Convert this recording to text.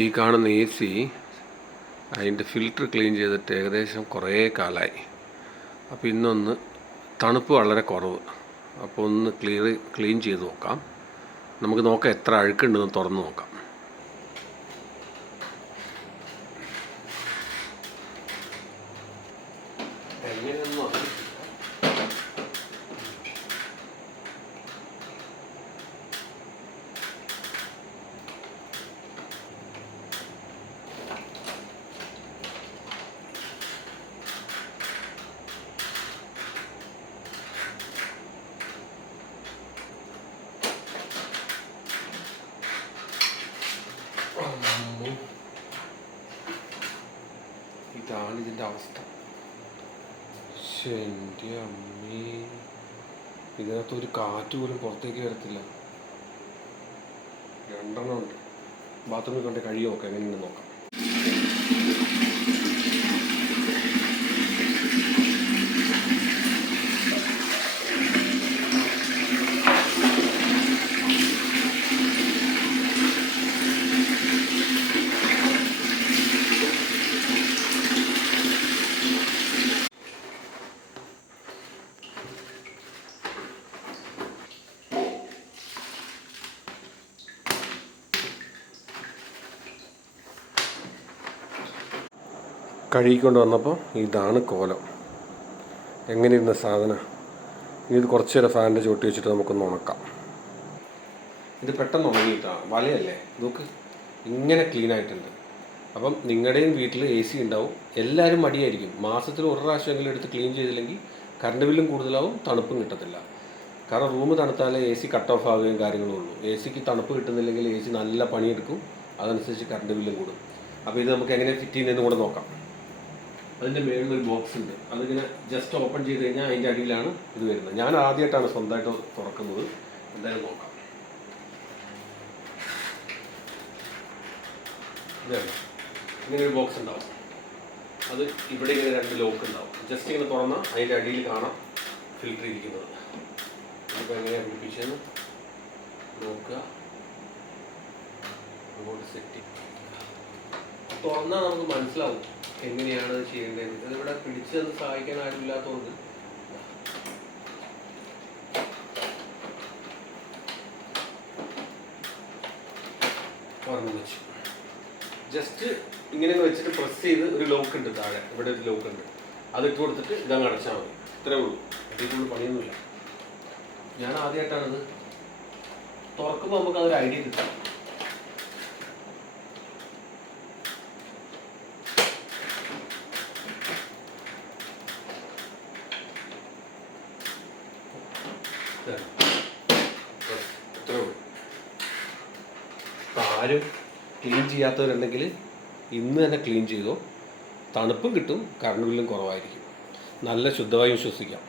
ഈ കാണുന്ന A C അതിൻ്റെ ഫിൽറ്റർ ക്ലീൻ ചെയ്തിട്ട് ഏകദേശം കുറേ കാലമായി. അപ്പോൾ ഇന്നൊന്ന് തണുപ്പ് വളരെ കുറവ്, അപ്പോൾ ഒന്ന് ക്ലീൻ ചെയ്ത് നോക്കാം. നമുക്ക് നോക്കാം എത്ര അഴുക്കുണ്ടെന്ന് തുറന്ന് നോക്കാം. എങ്ങനെയൊന്നും ഇതാണ് ഇതിൻ്റെ അവസ്ഥ. എൻ്റെ അമ്മേ, ഇതിനകത്ത് ഒരു കാറ്റ് പോലും പുറത്തേക്ക് വരത്തില്ല. രണ്ടെണ്ണം ഉണ്ട്. ബാത്റൂമിൽ കൊണ്ട് കഴുകി നോക്കാം, എങ്ങനെയുണ്ടെന്ന് നോക്കാം. കഴുകിക്കൊണ്ട് വന്നപ്പോൾ ഇതാണ് കോലം. എങ്ങനെയിരുന്ന സാധനം. ഇനി ഇത് കുറച്ച് നേരം ഫാനിൻ്റെ ചുവട്ടി വെച്ചിട്ട് നമുക്കൊന്ന് ഉണക്കാം. ഇത് പെട്ടെന്ന് ഉണങ്ങിയിട്ടാണ്, വലയല്ലേ, നോക്ക് ഇങ്ങനെ ക്ലീൻ ആയിട്ടുണ്ട്. അപ്പം നിങ്ങളുടെയും വീട്ടിൽ എ സി ഉണ്ടാവും. എല്ലാവരും മടിയായിരിക്കും. മാസത്തിൽ ഒരു പ്രാവശ്യമെങ്കിലും എടുത്ത് ക്ലീൻ ചെയ്തില്ലെങ്കിൽ കറണ്ട് ബില്ലും കൂടുതലാവും, തണുപ്പും കിട്ടത്തില്ല. കാരണം റൂം തണുത്താലേ എ സി കട്ട് ഓഫ് ആവുകയും കാര്യങ്ങളും ഉള്ളൂ. എ സിക്ക് തണുപ്പ് കിട്ടുന്നില്ലെങ്കിൽ എ സി നല്ല പണിയെടുക്കും, അതനുസരിച്ച് കറണ്ട് ബില്ലും കൂടും. അപ്പോൾ ഇത് നമുക്ക് എങ്ങനെ ഫിറ്റ് ചെയ്യുന്നതെന്ന് കൂടെ നോക്കാം. അതിൻ്റെ മേളിൽ ഒരു ബോക്സ് ഉണ്ട്, അതിങ്ങനെ ജസ്റ്റ് ഓപ്പൺ ചെയ്ത് കഴിഞ്ഞാൽ അതിൻ്റെ അടിയിലാണ് ഇത് വരുന്നത്. ഞാൻ ആദ്യമായിട്ടാണ് സ്വന്തമായിട്ട് തുറക്കുന്നത്. എന്തായാലും നോക്കാം. ഇങ്ങനെ ഒരു ബോക്സ് ഉണ്ടാവും. അത് ഇവിടെ ഇങ്ങനെ രണ്ട് ലോക്ക് ഉണ്ടാവും. ജസ്റ്റ് ഇങ്ങനെ തുറന്നാൽ അതിൻ്റെ അടിയിൽ കാണാം ഫിൽറ്റർ ഇരിക്കുന്നത്. അപ്പോൾ എങ്ങനെയാണ് പിടിപ്പിച്ചതെന്ന് നോക്കുക. അങ്ങോട്ട് സെറ്റ് തുറന്നാൽ നമുക്ക് മനസ്സിലാവും എങ്ങനെയാണ് ചെയ്യേണ്ടത്. ഇതിവിടെ പിടിച്ചത് സഹായിക്കാൻ ആരുമില്ലാത്തതുകൊണ്ട് പറഞ്ഞു വെച്ചു. ജസ്റ്റ് ഇങ്ങനെ വെച്ചിട്ട് പ്രസ് ചെയ്ത് ഒരു ലോക്ക് ഉണ്ട് താഴെ, ഇവിടെ ഒരു ലോക്ക് ഉണ്ട്, അതിട്ട് കൊടുത്തിട്ട് ഇതങ്ങ് അടച്ചാൽ മതി. ഇത്രേ ഉള്ളൂ. അതിനുള്ള പണിയൊന്നുമില്ല. ഞാൻ ആദ്യമായിട്ടാണിത് തുറക്കുമ്പോൾ നമുക്ക് അതൊരു ഐഡിയ കിട്ടാം. ആരും ക്ലീൻ ചെയ്യാത്തവരുണ്ടെങ്കിൽ ഇന്ന് തന്നെ ക്ലീൻ ചെയ്തോ. തണുപ്പും കിട്ടും, കറണ്ട് ബില്ലും കുറവായിരിക്കും. നല്ല ശുദ്ധവായു ശ്വസിക്കാം.